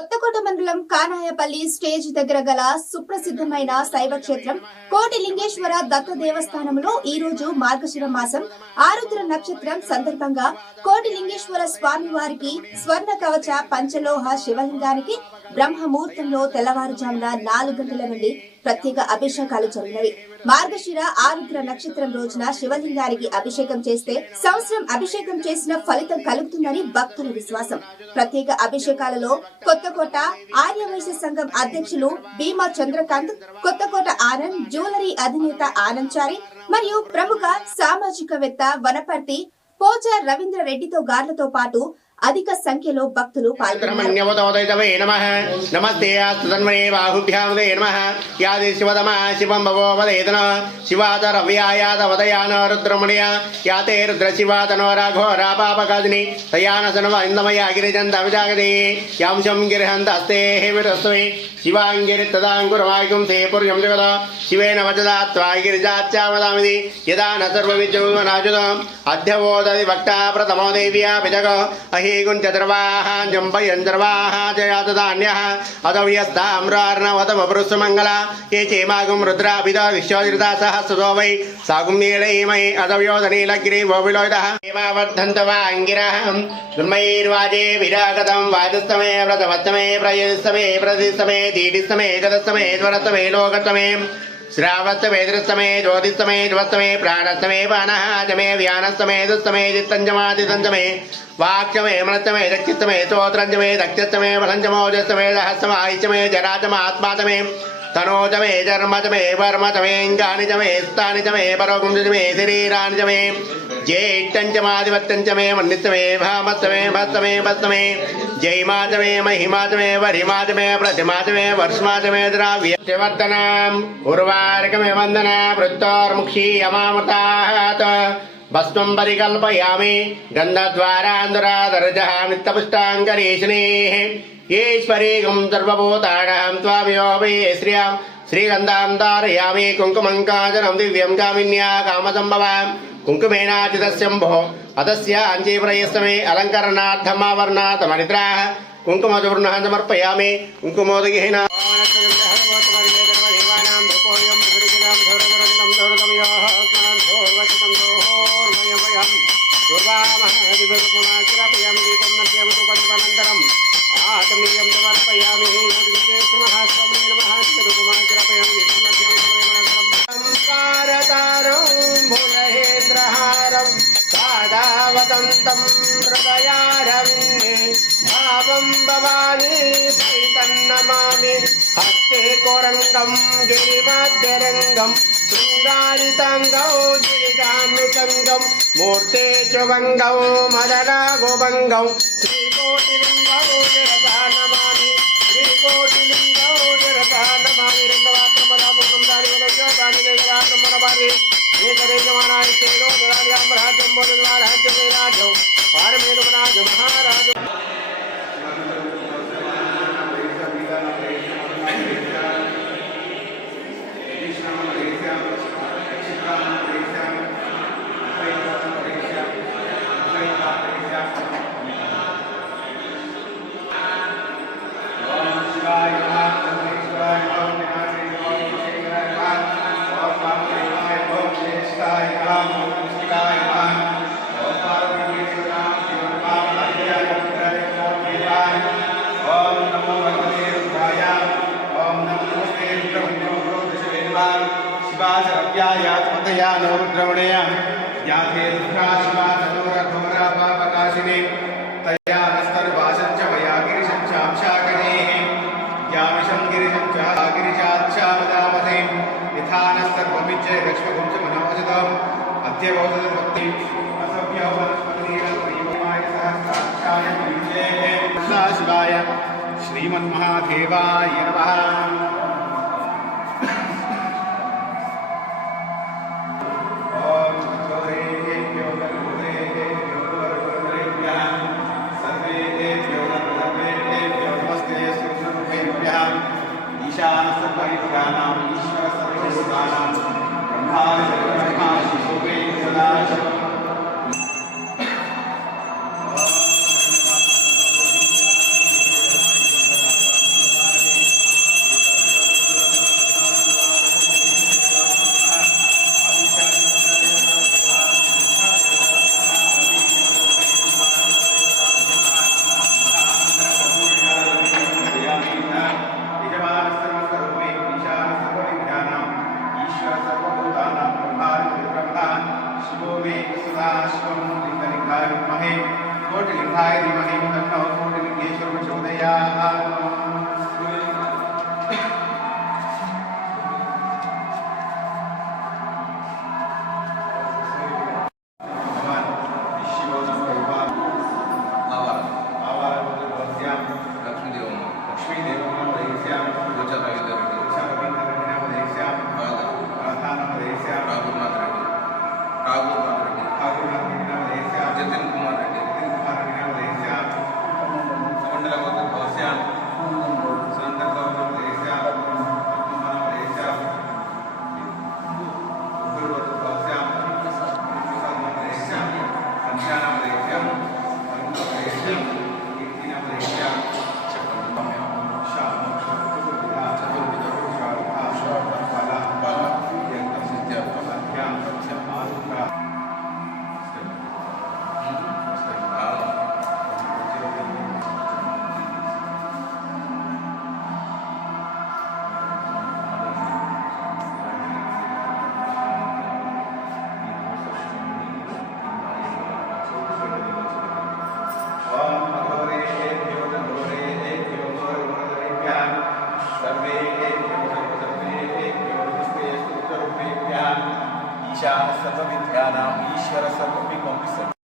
కొత్తకోట మండలం కానాయపల్లి స్టేజ్ దగ్గర గల సుప్రసిద్ధమైన శైవ క్షేత్రం కోటి లింగేశ్వర దత్త దేవస్థానంలో ఈ రోజు మార్గశిర మాసం ఆరుద్ర నక్షత్రం సందర్భంగా కోటి లింగేశ్వర స్వామి వారికి స్వర్ణ కవచ పంచలోహ శివలింగానికి బ్రహ్మముహూర్తంలో తెల్లవారుజామున 4 గంటల నుండి ప్రత్యేక అభిషేకాలు జరిగినవి. మార్గశిర ఆరుద్ర నక్షత్రం రోజున శివలింగానికి అభిషేకం చేస్తే సంవత్సరం అభిషేకం చేసిన ఫలితం కలుగుతుందని భక్తుల విశ్వాసం. ప్రత్యేక అభిషేకాలలో కొత్తకోట ఆర్యవైశ్య సంఘం అధ్యక్షులు భీమా చంద్రకాంత్, కొత్తకోట ఆనంద్, జ్యువెలరీ అధినేత ఆనంద్ చారి మరియు ప్రముఖ సామాజికవేత్త వనపర్తి పోచా రవీంద్ర రెడ్డితో గార్లతో పాటు అధిక సంఖ్యలో భక్తులు పాల్గొన్నారు. నమస్తే తన్మనే బాహుభ్యాం నమః యాది శివతమ శివం భవో వదేతన శివాదరవ్యాయాత వదయాన రుద్రమణియ యాతే రుద్ర శివాతనో రాఘోరా పాపకాదిని తయాన సనవ ఇందమయ గిరిజంత విజాగది యాంశం గిరిహంత హస్తే విరస్వై శివాంగిరి తదాంకురమాయుగం తే పుర్యం జగద శివేన వచదాత్వా గిరిజాచ్చావదామిది యదా న సర్వవిద్యుమనాజుదం అధ్యవోదది భక్తా ప్రథమో దేవ్యా పిజగ అహీగుంచర్వాహ జంబయంజర్వాహ జయాతదాన్యః అదవ్యస్తామ్రార్ణవతమపురుషమంగళ ఏ చేమాగుం రుద్రాభిద విశ్వజితా సహస్రదో వై సాగుం నీలైమై అదవ్యోధనీలగ్రీవోవిలోదః ఏమావర్ధంత వాంగిరః దుర్మైర్వాజే విరాగతం వాజస్తమే వ్రతవత్తమే ప్రయస్తమే ప్రతిస్తమే దీటిస్తమే గతస్తమే జ్వరస్తమే లోకస్తమే శ్రావస్తమే దృస్తమే జ్యోతిస్తమే జ్వస్తమే ప్రాణస్తమే పానహాజమే వ్యానస్తమే దుస్తమే చిత్తంజమాతితంజమే వాక్యమే మనస్తమే దక్షిస్తమే స్తోత్రంజమే దక్షిస్తమే బలంజమోజస్తమే సహస్రమాయిచమే జరాజమాత్మాతమే తనోజమే జన్మజమే వర్మజమే ఇంగానిజమే స్థానిజమే పరోగుంజమే శరీరానిజమే జేష్టంచమాధిపత్యంచమే మన్నిస్తమే భామస్తమే భస్తమే భస్తమే జైమాజమే మహిమాజమే వరిమాజమే ప్రతిమాజమే వర్ష్మాజమే ద్రావ్యవర్ధనం ఉర్వారికమే వందన వృత్తోర్ముక్షీయమామృతాత్ భస్మం పరికల్పయామి గంధద్వారాంధురాదరజః నిత్యపుష్టాంగరీషిణీః ఈశ్వరీగం సర్వభూతానాం త్వామియోపి శ్రియాం శ్రీగంధాం ధారయామి కుంకుమం కాంచనం దివ్యం కామిన్యా కామసంభవాం కుంకుమేనాచితస్యంభో అతస్య అంజీప్రయస్తమే అలంకరణార్థమావర్ణాతమరిద్రాః కుంకుమచూర్ణః సమర్పయామి కుంకుమోదగిహీన సాదావతంతం హృదయారవిందే భావం భవానీ సైతన్నమామి హస్తే కోరంగం గిరిమధ్యరంగం శృంగారితంగం గిరిజానుసంగం మూర్తే చుభంగం మదనా గోభంగం శ్రీకోటిలింగం నిరతానమామి శ్రీకోటిలింగం నిరతానమామి రంగవాత్రమదాపూర్ణం దాని వదవ్యోదాని దేగరాత్రమనబారి ఏకరేజమానాయ సేనో దదార్యాం రాజ్యం బోధద్వారాజ్యం రాజ్యం పారమేలుమరాజు మహారాజు शिवाजरव्यायात्मतया नवरुद्रमणया याथे रुद्रा शिवा चतुरघोरा पापकाशिने तया नस्तर्वाशं च मया गिरिशं चांशाकनेः यामिशं गिरिशं च गिरिशाच्छामदामसे यथा नस्तर्वमिज्य लक्ष्मगुं च मनोवसतम् अद्यवोदतभक्ति असभ्यो वनस्पतिरीरत्रीमाय सहस्राक्षाय विजये शिवाय श्रीमन्महादेवाय नमः. स्वाहा